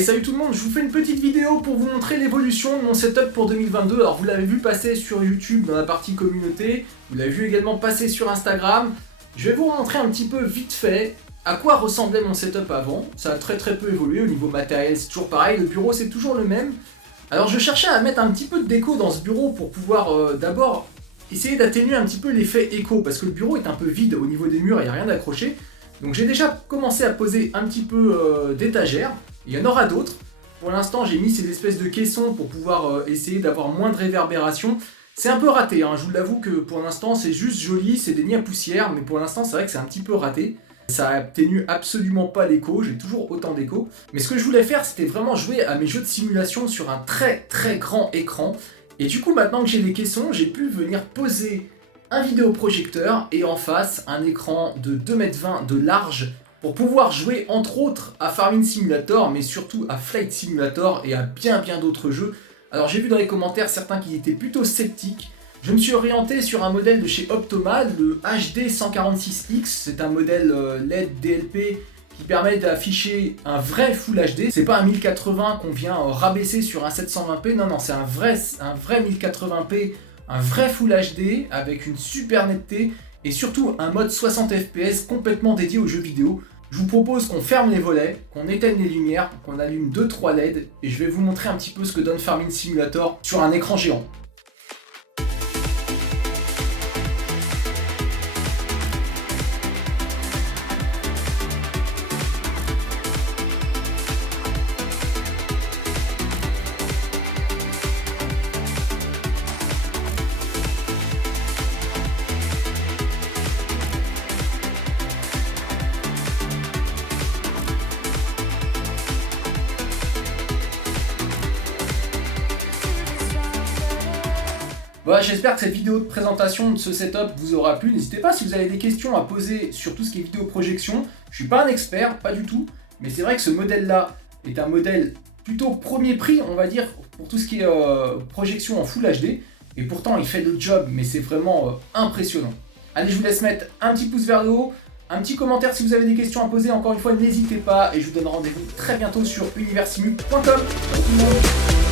Allez, salut tout le monde, je vous fais une petite vidéo pour vous montrer l'évolution de mon setup pour 2022. Alors vous l'avez vu passer sur YouTube dans la partie communauté, vous l'avez vu également passer sur Instagram. Je vais vous montrer un petit peu vite fait à quoi ressemblait mon setup avant. Ça a très peu évolué au niveau matériel, c'est toujours pareil, le bureau c'est toujours le même. Alors je cherchais à mettre un petit peu de déco dans ce bureau pour pouvoir d'abord essayer d'atténuer un petit peu l'effet écho, parce que le bureau est un peu vide au niveau des murs, il n'y a rien d'accroché. Donc j'ai déjà commencé à poser un petit peu d'étagères. Il y en aura d'autres. Pour l'instant, j'ai mis ces espèces de caissons pour pouvoir essayer d'avoir moins de réverbération. C'est un peu raté, hein. Je vous l'avoue que pour l'instant, c'est juste joli, c'est des nids à poussière, mais pour l'instant, c'est vrai que c'est un petit peu raté. Ça atténue absolument pas l'écho, j'ai toujours autant d'écho. Mais ce que je voulais faire, c'était vraiment jouer à mes jeux de simulation sur un très grand écran. Et du coup, maintenant que j'ai des caissons, j'ai pu venir poser un vidéoprojecteur et en face, un écran de 2,20 m de large pour pouvoir jouer entre autres à Farming Simulator, mais surtout à Flight Simulator et à bien d'autres jeux. Alors j'ai vu dans les commentaires certains qui étaient plutôt sceptiques. Je me suis orienté sur un modèle de chez Optoma, le HD 146X. C'est un modèle LED DLP qui permet d'afficher un vrai Full HD. C'est pas un 1080 qu'on vient rabaisser sur un 720p, non, c'est un vrai 1080p, un vrai Full HD avec une super netteté et surtout un mode 60 fps complètement dédié aux jeux vidéo. Je vous propose qu'on ferme les volets, qu'on éteigne les lumières, qu'on allume 2-3 LED et je vais vous montrer un petit peu ce que donne Farming Simulator sur un écran géant. Voilà, j'espère que cette vidéo de présentation de ce setup vous aura plu. N'hésitez pas si vous avez des questions à poser sur tout ce qui est vidéo projection. Je suis pas un expert, pas du tout, mais c'est vrai que ce modèle-là est un modèle plutôt premier prix, on va dire, pour tout ce qui est projection en Full HD. Et pourtant, il fait le job, mais c'est vraiment impressionnant. Allez, je vous laisse mettre un petit pouce vers le haut, un petit commentaire si vous avez des questions à poser. Encore une fois, n'hésitez pas et je vous donne rendez-vous très bientôt sur universimu.com. Ciao tout le monde.